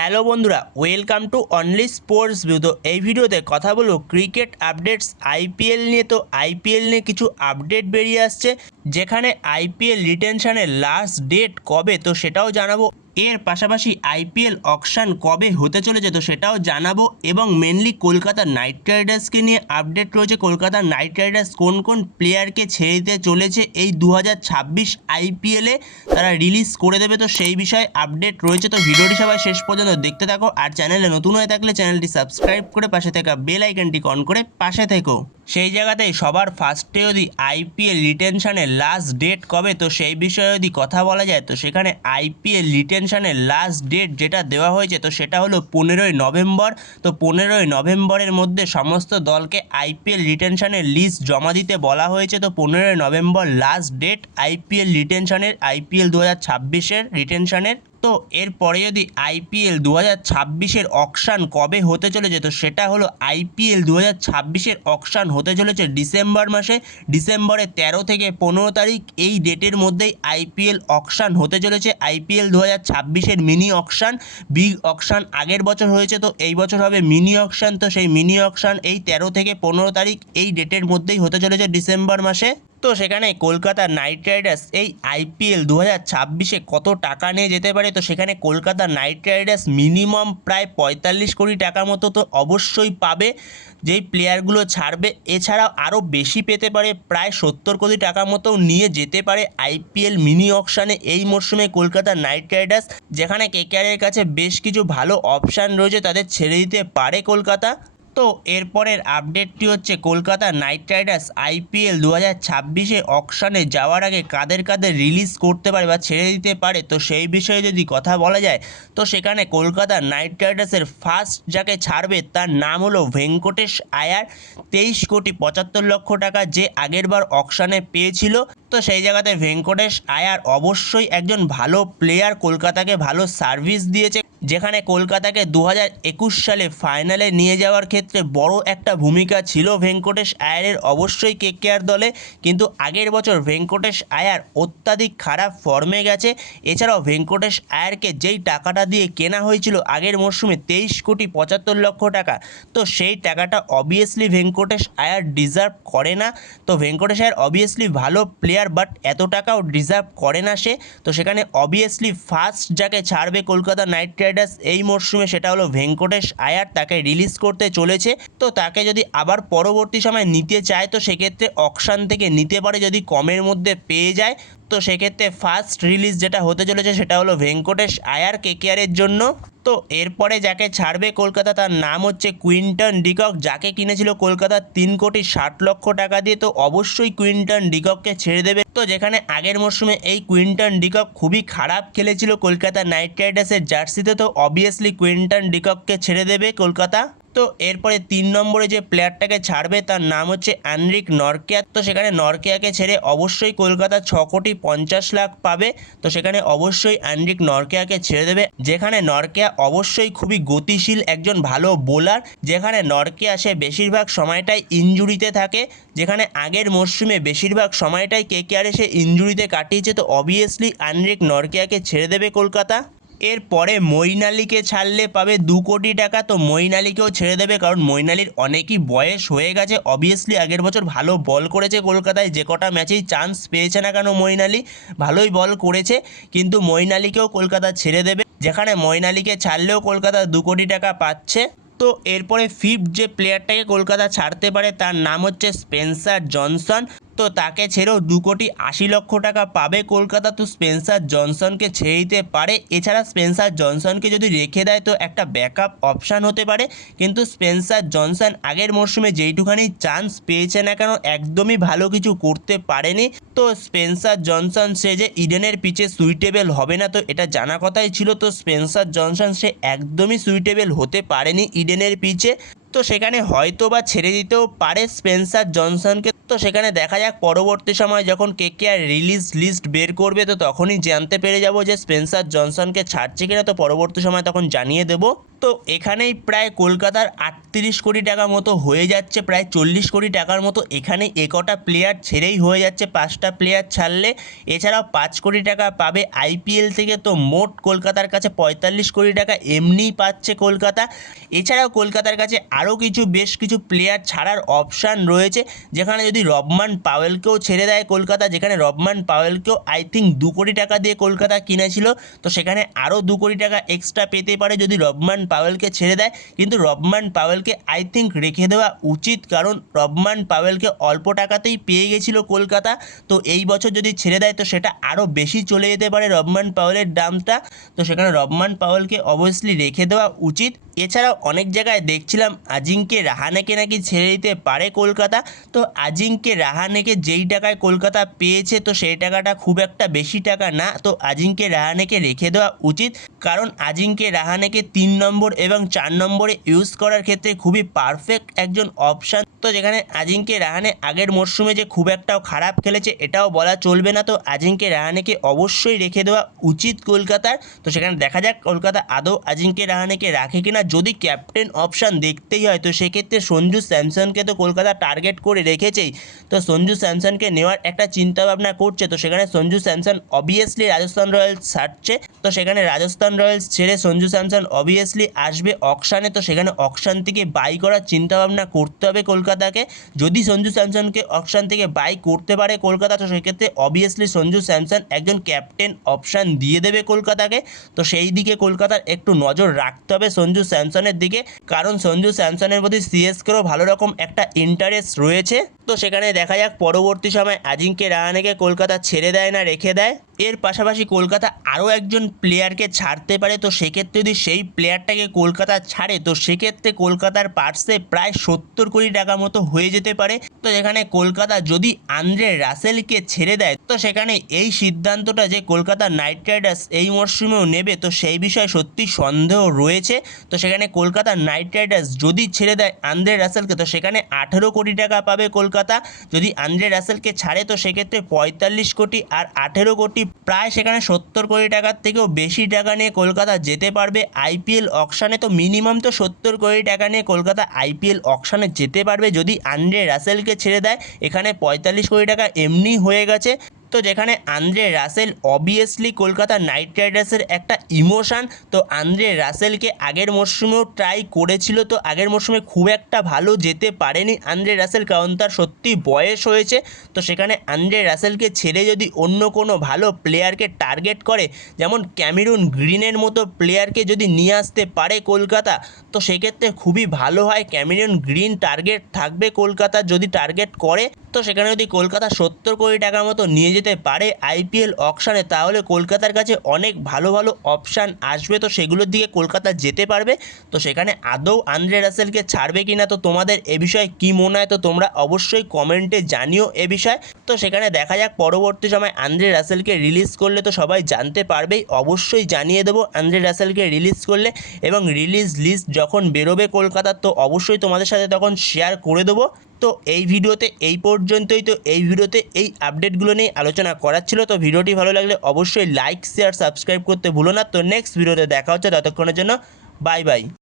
Hello বন্ধুরা welcome to only sports view তো এই ভিডিওতে কথা বলব ক্রিকেট আপডেটস আইপিএল নিয়ে। তো আইপিএল নিয়ে কিছু আপডেট বেরিয়ে আসছে, যেখানে আইপিএল রিটেনশনের লাস্ট ডেট কবে? তো সেটাও জানাব। এর পাশাপাশি আইপিএল অকশন কবে হতে চলেছে তো সেটাও জানাব এবং মেনলি কলকাতা নাইট রাইডার্সকে নিয়ে আপডেট রয়েছে। কলকাতা নাইট রাইডার্স কোন কোন প্লেয়ারকে ছেড়ে দিতে চলেছে এই দু ছাব্বিশ আইপিএলে তারা রিলিজ করে দেবে তো সেই বিষয়ে আপডেট রয়েছে। তো ভিডিওটি সবাই শেষ পর্যন্ত দেখতে থাকো আর চ্যানেলে নতুন হয়ে থাকলে চ্যানেলটি সাবস্ক্রাইব করে পাশে থাকা বেল আইকনটি অন করে পাশে থেকো। সেই জায়গাতেই সবার ফার্স্টে যদি আইপিএল রিটেনশনের লাস্ট ডেট কবে, তো সেই বিষয়ে যদি কথা বলা যায়, তো সেখানে আইপিএল রিটেনশনের লাস্ট ডেট যেটা দেওয়া হয়েছে, তো সেটা হলো পনেরোই নভেম্বর। তো পনেরোই নভেম্বরের মধ্যে সমস্ত দলকে আইপিএল রিটেনশনের লিস্ট জমা দিতে বলা হয়েছে। তো পনেরোই নভেম্বর লাস্ট ডেট আইপিএল রিটেনশনের আইপিএল দু হাজার ছাব্বিশের রিটেনশনের তো এরপরে যদি আইপিএল দু হাজার ছাব্বিশের অকশান কবে হতে চলেছে, তো সেটা হলো আইপিএল দু হাজার ছাব্বিশের অকশান হতে চলেছে ডিসেম্বর মাসে। ডিসেম্বরের তেরো থেকে পনেরো তারিখ এই ডেটের মধ্যেই আইপিএল অকশান হতে চলেছে। আইপিএল দু হাজার ছাব্বিশের মিনি অকশান, বিগ অকশান আগের বছর হয়েছে, তো এই বছর হবে মিনি অকশান। তো সেই মিনি অকশান এই তেরো থেকে পনেরো তারিখ এই ডেটের মধ্যেই হতে চলেছে ডিসেম্বর মাসে। তো সেখানে কলকাতা নাইট রাইডার্স এই আইপিএল দু হাজার ছাব্বিশে কত টাকা নিয়ে যেতে পারে? তো সেখানে কলকাতা নাইট রাইডার্স মিনিমাম প্রায় পঁয়তাল্লিশ কোটি টাকা মতো তো অবশ্যই পাবে। যেই প্লেয়ারগুলো ছাড়বে, এছাড়াও আরও বেশি পেতে পারে, প্রায় সত্তর কোটি টাকা মতো নিয়ে যেতে পারে আইপিএল মিনি অকশানে এই মরশুমে কলকাতা নাইট রাইডার্স, যেখানে কেকেআরের কাছে বেশ কিছু ভালো অপশান রয়েছে তাদের ছেড়ে দিতে পারে কলকাতা। তো এরপরের আপডেটটি হচ্ছে কলকাতা নাইট রাইডার্স আইপিএল দু হাজার ছাব্বিশে অকশানে যাওয়ার আগে কাদের কাদের রিলিজ করতে পারে বা ছেড়ে দিতে পারে, তো সেই বিষয়ে যদি কথা বলা যায়, তো সেখানে কলকাতা নাইট রাইডার্সের ফার্স্ট যাকে ছাড়বে তার নাম হলো ভেঙ্কটেশ আয়ার, তেইশ কোটি পঁচাত্তর লক্ষ টাকা যে আগেরবার অকশানে পেয়েছিল। তো সেই জায়গাতে ভেঙ্কটেশ আয়ার অবশ্যই একজন ভালো প্লেয়ার কলকাতাকে ভালো সার্ভিস দিয়েছে, যেখানে কলকাতাকে দু হাজার একুশ সালে ফাইনালে নিয়ে যাওয়ার ক্ষেত্রে বড় একটা ভূমিকা ছিল ভেঙ্কটেশ আয়ারের অবশ্যই কে কেকেআর দলে। কিন্তু আগের বছর ভেঙ্কটেশ আয়ার অত্যাধিক খারাপ ফর্মে গেছে। এছাড়াও ভেঙ্কটেশ আয়ারকে যেই টাকাটা দিয়ে কেনা হয়েছিল আগের মরশুমে তেইশ কোটি পঁচাত্তর লক্ষ টাকা, তো সেই টাকাটা অবভিয়াসলি ভেঙ্কটেশ আয়ার ডিজার্ভ করে না। তো ভেঙ্কটেশ আয়ার অবভিয়াসলি ভালো প্লেয়ার বাট এত টাকাও ডিজার্ভ করে না সে। তো সেখানে অবভিয়াসলি ফার্স্ট যাকে ছাড়বে কলকাতা নাইট রাইডার্স এই মরশুমে সেটা হলো ভেঙ্কটেশ আয়ার, তাকে রিলিজ করতে চলেছে। তো তাকে যদি আবার পরবর্তী সময় নিতে চায়, তো সেক্ষেত্রে অকশান থেকে নিতে পারে যদি কমের মধ্যে পেয়ে যায়। তো সেক্ষেত্রে ফার্স্ট রিলিজ যেটা হতে চলেছে সেটা হলো ভেঙ্কটেশ আয়ার কেকেআরের জন্য। তো এরপরে যাকে ছাড়বে কলকাতা তার নাম হচ্ছে কুইন্টন ডিকক, যাকে কিনেছিল কলকাতা তিন কোটি ষাট লক্ষ টাকা দিয়ে। তো অবশ্যই কুইন্টন ডিকককে ছেড়ে দেবে। তো যেখানে আগের মরশুমে এই কুইন্টন ডিকক খুবই খারাপ খেলেছিল কলকাতা নাইট রাইডার্সের জার্সিতে। তো অবভিয়াসলি কুইন্টন ডিকককে ছেড়ে দেবে কলকাতা। তো এরপরে তিন নম্বরে যে প্লেয়ারটাকে ছাড়বে, তার নাম হচ্ছে অ্যানরিক নরকেয়া তো সেখানে নরকেয়াকে ছেড়ে অবশ্যই কলকাতা ছ কোটি পঞ্চাশ লাখ পাবে। তো সেখানে অবশ্যই অ্যানরিক নরকেয়াকে ছেড়ে দেবে, যেখানে নরকেয়া অবশ্যই খুবই গতিশীল একজন ভালো বোলার যেখানে নরকেয়া সে বেশিরভাগ সময়টাই ইঞ্জুরিতে থাকে, যেখানে আগের মরশুমে বেশিরভাগ সময়টাই কেকেআরে সে ইঞ্জুরিতে কাটিয়েছে। তো অবভিয়াসলি অ্যানরিক নরকেয়াকে ছেড়ে দেবে কলকাতা। এরপরে মঈন ছাড়লে পাবে দু কোটি টাকা। তো মঈন ছেড়ে দেবে, কারণ মঈন অনেকই বয়স হয়ে গেছে। অবভিয়াসলি আগের বছর ভালো বল করেছে কলকাতায়, যে কটা ম্যাচেই চান্স পেয়েছে না কেন মঈন আলী ভালোই বল করেছে। কিন্তু মঈন কলকাতা ছেড়ে দেবে। যেখানে মঈন আলীকে ছাড়লেও কলকাতা দু কোটি টাকা পাচ্ছে। তো এরপরে ফিফথ যে প্লেয়ারটাকে কলকাতা ছাড়তে পারে, তার নাম হচ্ছে স্পেন্সার জনসন তো তাকে ছেড়েও দু কোটি আশি লক্ষ টাকা পাবে কলকাতা। তো স্পেন্সার জনসনকে ছেড়ে দিতে পারে। এছাড়া স্পেন্সার জনসনকে যদি রেখে দেয় তো একটা ব্যাকআপ অপশান হতে পারে। কিন্তু স্পেন্সার জনসন আগের মরশুমে যেইটুখানি চান্স পেয়েছে না কেন একদমই ভালো কিছু করতে পারেনি। তো স্পেন্সার জনসন সে যে ইডেনের পিচে সুইটেবল হবে না তো এটা জানা কথাই ছিল। তো স্পেন্সার জনসন সে একদমই সুইটেবল হতে পারেনি ইডেনের পিচে। তো সেখানে হয়তো বা ছেড়ে দিতেও পারে স্পেন্সার জনসনকে। তো সেখানে দেখা যাক পরবর্তী সময় যখন কে কে আর রিলিজ লিস্ট বের করবে, তো তখনই জানতে পেরে যাব যে স্পেন্সার জনসনকে ছাড়ছে কিনা। তো পরবর্তী সময় তখন জানিয়ে দেবো। তো এখানেই প্রায় কলকাতার আটত্রিশ কোটি টাকা মতো হয়ে যাচ্ছে, প্রায় চল্লিশ কোটি টাকার মতো এখানে একটা প্লেয়ার ছেড়েই হয়ে যাচ্ছে পাঁচটা প্লেয়ার ছাড়লে। এছাড়াও পাঁচ কোটি টাকা পাবে আইপিএল থেকে, তো মোট কলকাতার কাছে পঁয়তাল্লিশ কোটি টাকা এমনিই পাচ্ছে কলকাতা। এছাড়াও কলকাতার কাছে আরও কিছু বেশ কিছু প্লেয়ার ছাড়ার অপশান রয়েছে, যেখানে যদি রবমান পাওয়েলকেও ছেড়ে দেয় কলকাতা, যেখানে রবমান পাওয়েলকেও আই থিঙ্ক দু কোটি টাকা দিয়ে কলকাতা কিনেছিল, তো সেখানে আরও দু কোটি টাকা এক্সট্রা পেতে পারে যদি রবমান পাওয়েলকে ছেড়ে দেয়। কিন্তু রবমান পাওয়েলকে আই থিঙ্ক রেখে দেওয়া উচিত, কারণ রবমান পাওয়েলকে অল্প টাকাতেই পেয়ে গেছিল কলকাতা, তো এই বছর যদি ছেড়ে দেয়, তো সেটা আরও বেশি চলে যেতে পারে রবমান পাওয়েলের দামটা, তো সেখানে রবমান পাওয়েলকে অবভিয়াসলি রেখে দেওয়া উচিত। এছাড়াও অনেক জায়গায় দেখছিলাম আজিঙ্কে রাহানেকে নাকি ছেড়ে দিতে পারে কলকাতা। তো আজিঙ্কে রাহানেকে যেই টাকায় কলকাতা পেয়েছে, তো সেই টাকাটা খুব একটা বেশি টাকা না। তো আজিঙ্কে রাহানেকে রেখে দেওয়া উচিত। কারণ আজিঙ্কে রাহানেকে তিন নম্বর এবং চার নম্বরে ইউজ করার ক্ষেত্রে খুবই পারফেক্ট একজন অপশান তো যেখানে আজিঙ্কে রাহানে আগের মরশুমে যে খুব একটাও খারাপ খেলেছে, এটাও বলা চলবে না। তো আজিঙ্কে রাহানেকে অবশ্যই রেখে দেওয়া উচিত কলকাতার। তো সেখানে দেখা যাক কলকাতা আদৌ আজিঙ্কে রাহানেকে রাখে কিনা। যদি ক্যাপ্টেন অপশান দেখতেই হয়, তো সেক্ষেত্রে সঞ্জু স্যামসনকে তো কলকাতা টার্গেট করে রেখেছেই। তো সঞ্জু স্যামসনকে নেওয়ার একটা চিন্তাভাবনা করছে, তো সেখানে সঞ্জু স্যামসন অবভিয়াসলি রাজস্থান রয়্যালস ছাড়ছে, তো সেখানে রাজস্থান রয়্যালস ছেড়ে সঞ্জু স্যামসন অবভিয়াসলি আসবে অকশানে, তো সেখানে অকশান থেকে বাই করার চিন্তাভাবনা করতে হবে কলকাতাকে। যদি সঞ্জু স্যামসনকে অকশান থেকে বাই করতে পারে কলকাতা, তো সেক্ষেত্রে অবভিয়াসলি সঞ্জু স্যামসন একজন ক্যাপ্টেন অপশান দিয়ে দেবে কলকাতাকে। তো সেই দিকে কলকাতার একটু নজর রাখতে হবে সঞ্জু স্যামসনের দিকে, কারণ সঞ্জু স্যামসনের প্রতি সিএসকেরও ভালো রকম একটা ইন্টারেস্ট রয়েছে। তো সেখানে দেখা যাক, পরবর্তী সময় আজিঙ্কে রাহানেকে কলকাতা ছেড়ে দেয় না, রেখে দেয়। এর পাশাপাশি কলকাতা আরও একজন প্লেয়ারকে ছাড়তে পারে, তো সেক্ষেত্রে যদি সেই প্লেয়ারটাকে কলকাতা ছাড়ে, তো সেক্ষেত্রে কলকাতার পার্সে প্রায় সত্তর কোটি টাকা মতো হয়ে যেতে পারে। তো যেখানে কলকাতা যদি আন্দ্রে রাসেলকে ছেড়ে দেয়, তো সেখানে এই সিদ্ধান্তটা যে কলকাতা নাইট রাইডার্স এই মরশুমেও নেবে, তো সেই বিষয়ে সত্যি সন্দেহ রয়েছে। তো সেখানে কলকাতা নাইট রাইডার্স যদি ছেড়ে দেয় আন্দ্রে রাসেলকে, তো সেখানে আঠেরো কোটি টাকা পাবে কলকাতা। যদি আন্দ্রে রাসেলকে ছাড়ে, তো সেক্ষেত্রে পঁয়তাল্লিশ কোটি আর আঠেরো কোটি প্রায় সেখানে সত্তর কোটি টাকার থেকেও বেশি টাকা নিয়ে কলকাতা যেতে পারবে আইপিএল অকশানে। তো মিনিমাম তো সত্তর কোটি টাকা নিয়ে কলকাতা আইপিএল অকশানে যেতে পারবে যদি আন্ড্রে রাসেলকে ছেড়ে দেয়। এখানে পঁয়তাল্লিশ কোটি টাকা এমনি হয়ে গেছে। তো যেখানে Andre Russell obviously Kolkata Knight রাইডার্সের একটা ইমোশান, তো আন্দ্রে রাসেলকে আগের মরশুমেও ট্রাই করেছিল, তো আগের মরশুমে খুব একটা ভালো যেতে পারেনি আন্দ্রে রাসেল, কারণ তার সত্যি বয়স হয়েছে। তো সেখানে আন্দ্রে রাসেলকে ছেড়ে যদি অন্য কোনো ভালো প্লেয়ারকে টার্গেট করে, যেমন ক্যামেরুন গ্রিনের মতো প্লেয়ারকে যদি নিয়ে আসতে পারে কলকাতা, তো সেক্ষেত্রে খুবই ভালো হয়। ক্যামেরুন গ্রিন টার্গেট থাকবে কলকাতা যদি টার্গেট করে, তো সেখানে যদি কলকাতা সত্তর কোটি টাকার মতো নিয়ে যেতে পারে আইপিএল অকশানে, তাহলে কলকাতার কাছে অনেক ভালো ভালো অপশান আসবে। তো সেগুলোর দিকে কলকাতা যেতে পারবে। তো সেখানে আদৌ আন্দ্রে রাসেলকে ছাড়বে কি না তো তোমাদের এ বিষয়ে কী মনে হয়, তো তোমরা অবশ্যই কমেন্টে জানিও এ বিষয়ে। তো সেখানে দেখা যাক, পরবর্তী সময় আন্দ্রে রাসেলকে রিলিজ করলে তো সবাই জানতে পারবেই। অবশ্যই জানিয়ে দেবো, আন্দ্রে রাসেলকে রিলিজ করলে এবং রিলিজ লিস্ট যখন বেরোবে কলকাতার, তো অবশ্যই তোমাদের সাথে তখন শেয়ার করে দেবো। তো এই ভিডিওতে এই পর্যন্তই। তো এই ভিডিওতে এই আপডেটগুলো নিয়ে আলোচনা করার ছিল। তো ভিডিওটি ভালো লাগলে অবশ্যই লাইক শেয়ার সাবস্ক্রাইব করতে ভুলো না। তো নেক্সট ভিডিওতে দেখা হচ্ছে। ততক্ষণের জন্য বাই বাই